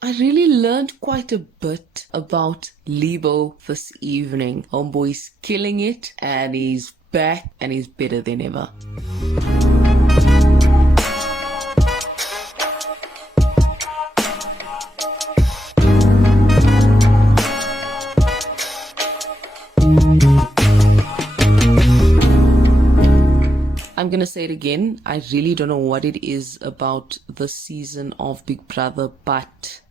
I really learned quite a bit about Libo this evening. Homeboy's killing it and he's back and he's better than ever. I'm gonna say it again. I really don't know what it is about this season of Big Brother, but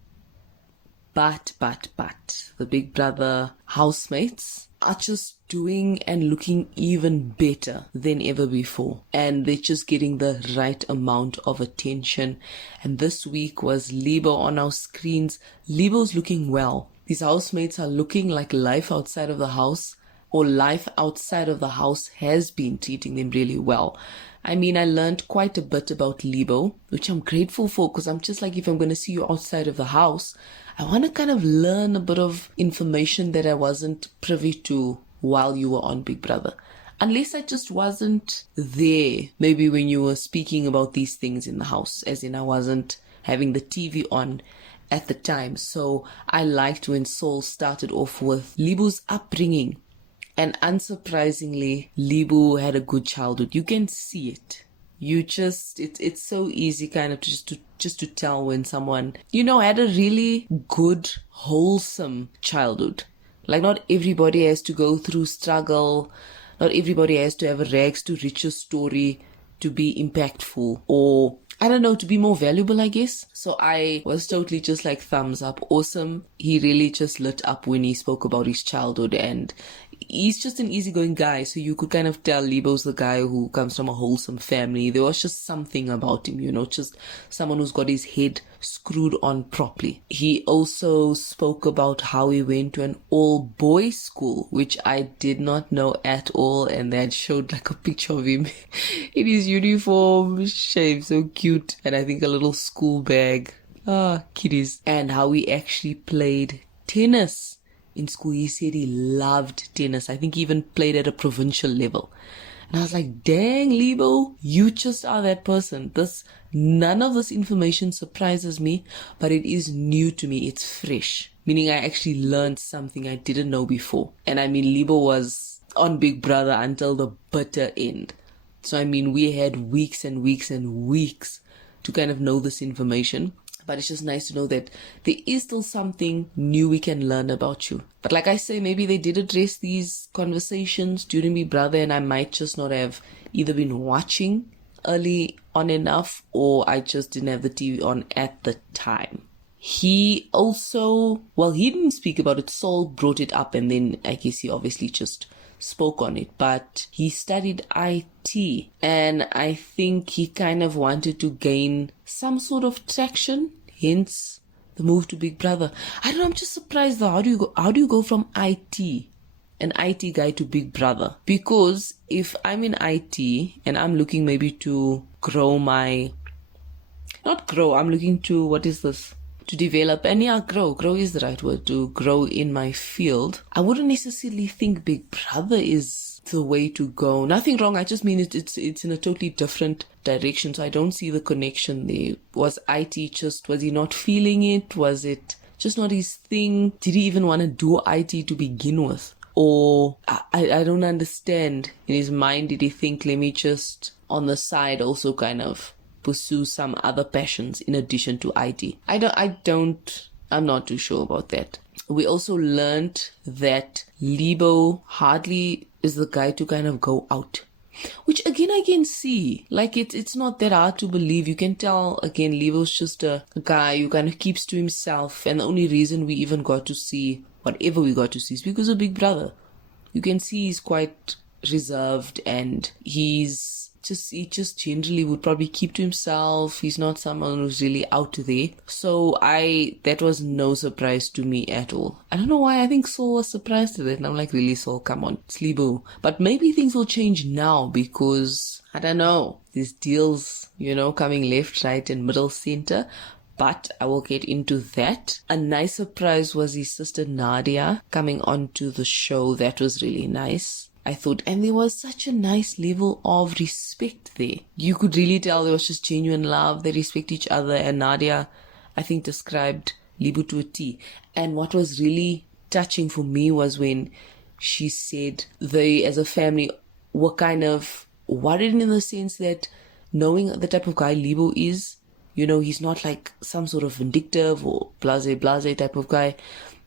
the Big Brother housemates are just doing and looking even better than ever before. And they're just getting the right amount of attention. And this week was Libo on our screens. Libo's looking well. These housemates are looking like life outside of the house, or life outside of the house has been treating them really well. I mean, I learned quite a bit about Libo, which I'm grateful for, because I'm just like, if I'm going to see you outside of the house, I want to kind of learn a bit of information that I wasn't privy to while you were on Big Brother. Unless I just wasn't there, maybe when you were speaking about these things in the house, as in I wasn't having the TV on at the time. So I liked when Saul started off with Libo's upbringing. And unsurprisingly, Libo had a good childhood. You can see it. It's so easy kind of just to tell when someone, had a really good, wholesome childhood. Like, not everybody has to go through struggle. Not everybody has to have a rags to riches story to be impactful, or I don't know, to be more valuable, I guess. So I was totally just like, thumbs up, awesome. He really just lit up when he spoke about his childhood, and he's just an easygoing guy. So you could kind of tell Libo's the guy who comes from a wholesome family. There was just something about him, just someone who's got his head screwed on properly. He also spoke about how he went to an all-boys school, which I did not know at all. And they had showed like a picture of him in his uniform, shaved, so cute. And I think a little school bag. Kiddies. And how he actually played tennis in school. He said he loved tennis. I think he even played at a provincial level. And I was like, dang, Libo, you just are that person. None of this information surprises me, but it is new to me. It's fresh, meaning I actually learned something I didn't know before. And I mean, Libo was on Big Brother until the bitter end. So I mean, we had weeks and weeks and weeks to kind of know this information. But it's just nice to know that there is still something new we can learn about you. But like I say, maybe they did address these conversations during Big Brother, and I might just not have either been watching early on enough, or I just didn't have the TV on at the time. He also, he didn't speak about it. Saul brought it up, and then I guess he obviously just spoke on it. But he studied IT, and I think he kind of wanted to gain some sort of traction, hence the move to Big Brother. I don't know, I'm just surprised though. How do you go from IT, an IT guy, to Big Brother? Because if I'm in IT and I'm looking maybe to I'm looking to, to develop, and grow is the right word, to grow in my field, I wouldn't necessarily think Big Brother is the way to go. Nothing wrong, I just mean it's in a totally different direction, so I don't see the connection there. Was he not feeling it? Was it just not his thing? Did he even want to do IT to begin with? Or I don't understand. In his mind, did he think, let me just on the side also kind of pursue some other passions in addition to IT? I'm not too sure about that. We also learned that Libo hardly is the guy to kind of go out, which again I can see. Like, it's not that hard to believe. You can tell, again, Libo's just a guy who kind of keeps to himself, and the only reason we even got to see whatever we got to see is because of Big Brother. You can see he's quite reserved, and he just generally would probably keep to himself. He's not someone who's really out there. So that was no surprise to me at all. I don't know why. I think Saul was surprised at it. And I'm like, really, Saul, come on, it's Libo. But maybe things will change now because, I don't know, these deals, coming left, right, and middle center. But I will get into that. A nice surprise was his sister Nadia coming onto the show. That was really nice, I thought. And there was such a nice level of respect there. You could really tell there was just genuine love. They respect each other. And Nadia, I think, described Libo to a T. And what was really touching for me was when she said they, as a family, were kind of worried in the sense that knowing the type of guy Libo is, he's not like some sort of vindictive or blase type of guy.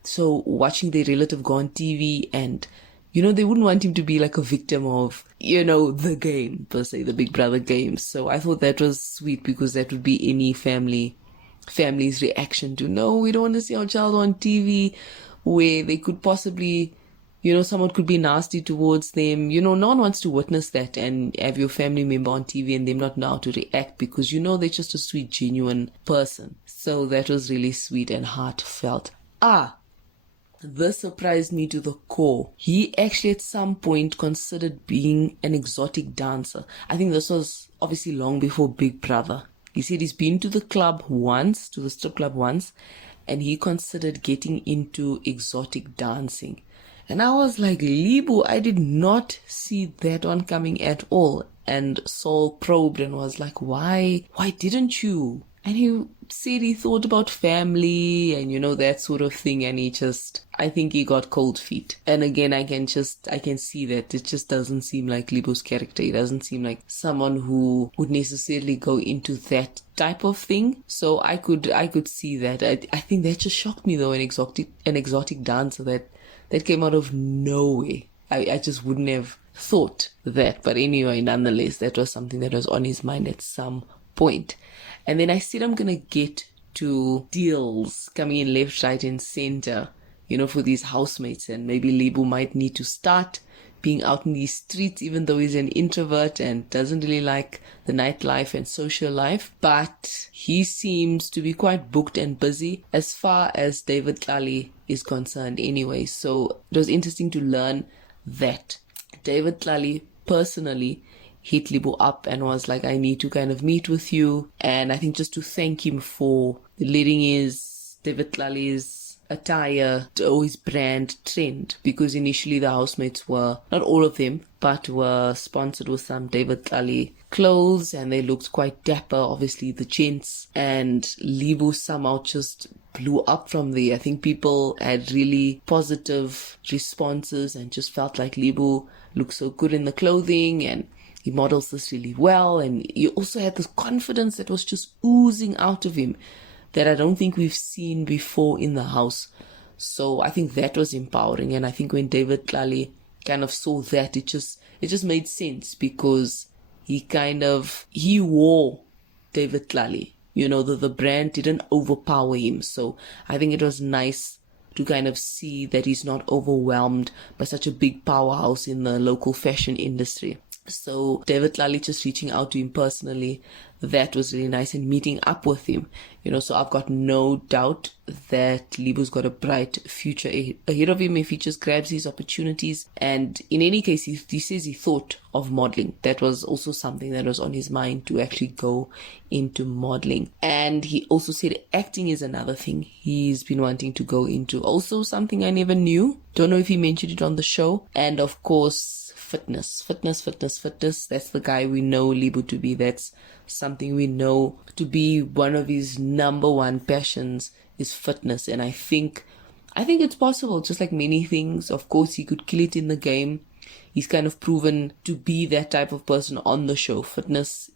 So watching their relative go on TV and, they wouldn't want him to be like a victim of, the game, per se, the Big Brother game. So I thought that was sweet because that would be any family's reaction to, no, we don't want to see our child on TV where they could possibly, someone could be nasty towards them. No one wants to witness that and have your family member on TV and them not know how to react because, they're just a sweet, genuine person. So that was really sweet and heartfelt. This surprised me to the core. He actually at some point considered being an exotic dancer. I think this was obviously long before Big Brother. He said he's been to the strip club once, and he considered getting into exotic dancing. And I was like, Libo, I did not see that one coming at all. And Saul probed and was like, why didn't you? And he said he thought about family and, that sort of thing. And I think he got cold feet. And again, I can see that it just doesn't seem like Libo's character. He doesn't seem like someone who would necessarily go into that type of thing. So I could see that. I think that just shocked me though, an exotic dancer that came out of nowhere. I just wouldn't have thought that. But anyway, nonetheless, that was something that was on his mind at some point. And then I said I'm going to get to deals coming in left, right, and center, for these housemates. And maybe Libo might need to start being out in these streets, even though he's an introvert and doesn't really like the nightlife and social life. But he seems to be quite booked and busy as far as David Tlali is concerned anyway. So it was interesting to learn that David Tlali personally hit Libo up and was like, I need to kind of meet with you. And I think just to thank him for letting David Tlali's attire or his brand trend, because initially the housemates were, not all of them, but were sponsored with some David Tlali clothes and they looked quite dapper, obviously the gents, and Libo somehow just blew up from there. I think people had really positive responses and just felt like Libo looked so good in the clothing and he models this really well, and he also had this confidence that was just oozing out of him that I don't think we've seen before in the house. So I think that was empowering, and I think when David Tlali kind of saw that, it just made sense because he wore David Tlali. The brand didn't overpower him. So I think it was nice to kind of see that he's not overwhelmed by such a big powerhouse in the local fashion industry. So David Tlali just reaching out to him personally, that was really nice, and meeting up with him, so I've got no doubt that Libo's got a bright future ahead of him if he just grabs these opportunities. And in any case, he says he thought of modeling. That was also something that was on his mind, to actually go into modeling. And he also said acting is another thing he's been wanting to go into. Also something I never knew. Don't know if he mentioned it on the show. And of course, fitness. That's the guy we know Libo to be. That's something we know to be one of his number one passions, is fitness. And I think it's possible, just like many things. Of course, he could kill it in the game. He's kind of proven to be that type of person on the show. Fitness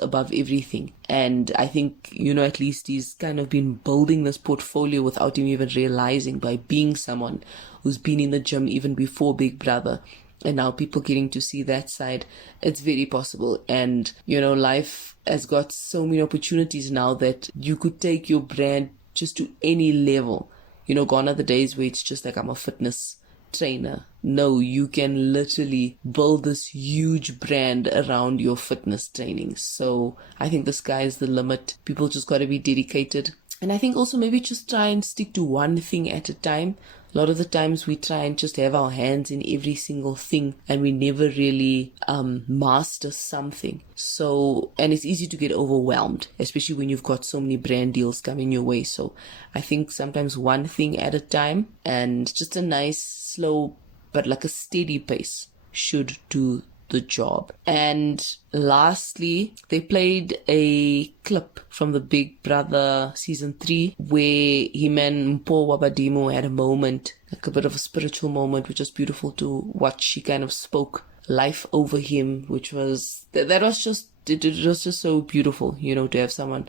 above everything. And I think, at least he's kind of been building this portfolio without him even realizing, by being someone who's been in the gym even before Big Brother. And now people getting to see that side. It's very possible. And, life has got so many opportunities now that you could take your brand just to any level. Gone are the days where it's just like, I'm a fitness trainer. No, you can literally build this huge brand around your fitness training. So I think the sky is the limit. People just got to be dedicated. And I think also maybe just try and stick to one thing at a time. A lot of the times we try and just have our hands in every single thing and we never really master something. So, and it's easy to get overwhelmed, especially when you've got so many brand deals coming your way. So I think sometimes one thing at a time, and just a nice, slow, but like a steady pace should do the job. And lastly, they played a clip from the Big Brother season 3 where him and Mpo Wabadimo had a moment, like a bit of a spiritual moment, which was beautiful to watch. She kind of spoke life over him, which was, that was just, it was just so beautiful, you know, to have someone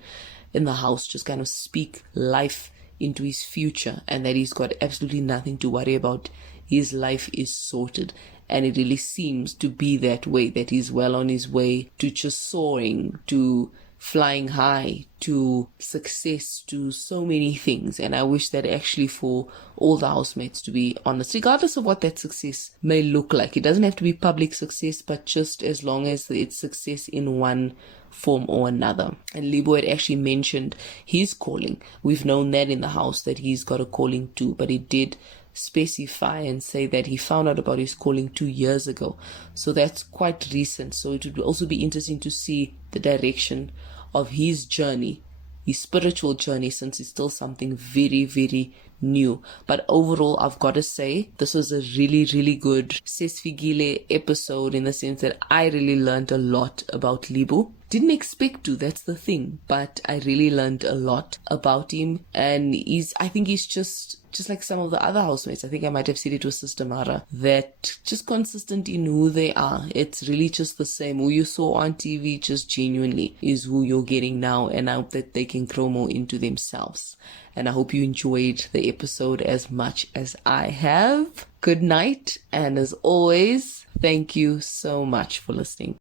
in the house just kind of speak life into his future, and that he's got absolutely nothing to worry about. His life is sorted, and it really seems to be that way, that he's well on his way to just soaring, to flying high, to success, to so many things. And I wish that actually for all the housemates, to be honest, regardless of what that success may look like, it doesn't have to be public success, but just as long as it's success in one form or another. And Libo had actually mentioned his calling. We've known that in the house, that he's got a calling too, but he did specify and say that he found out about his calling 2 years ago. So that's quite recent. So it would also be interesting to see the direction of his journey, his spiritual journey, since it's still something very, very new. But overall, I've got to say, this was a really, really good SesFikile episode, in the sense that I really learned a lot about Libo. Didn't expect to, that's the thing, but I really learned a lot about him. And I think he's just like some of the other housemates. I think I might have said it to Sister Mara, that just consistent in who they are. It's really just the same. Who you saw on TV just genuinely is who you're getting now, and I hope that they can grow more into themselves. And I hope you enjoyed the episode as much as I have. Good night, and as always, thank you so much for listening.